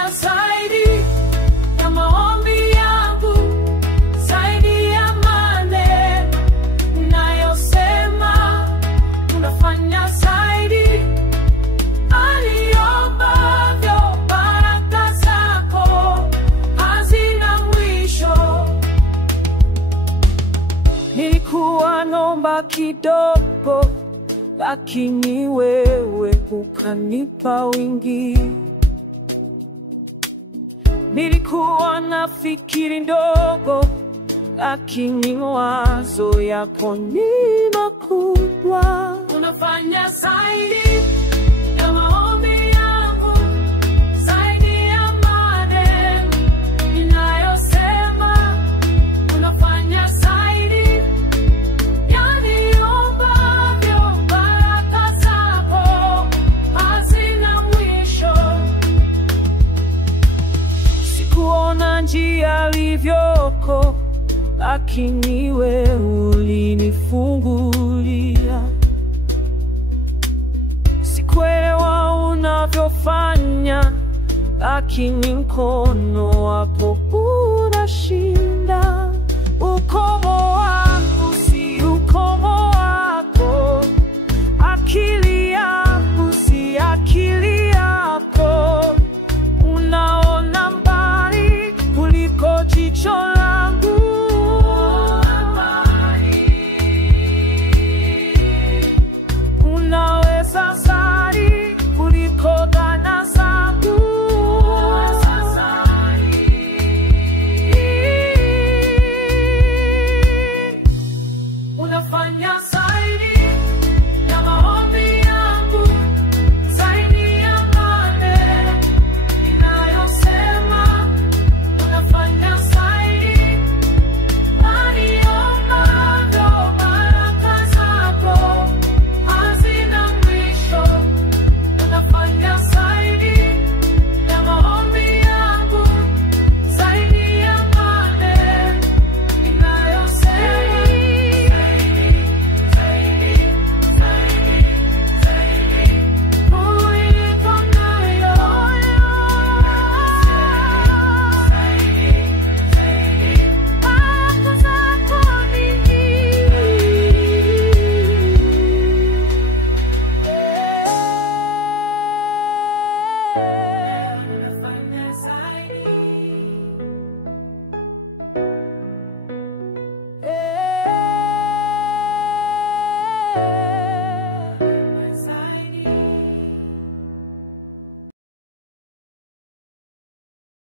unafanya zaidi ya maombi yangu, zaidi ya maneno ninayosema. Unafanya zaidi aliyombavyo, baraka zako hazina mwisho. Nilikuwa naomba kidogo, lakini wewe ukanipa wingi. Nilikuwa nafikiri ndogo, lakini mawazo yako ni makubwa. Unafanya zaidi ya maombi yangu, zaidi ya maneno ninayosema. Unafanya zaidi yaniyombavyo, baraka zako hazina mwisho. Sikuona njia ilivyoko, lakini wewe ulinifungulia. Sikuelewa unavyofanya, lakini mkono wako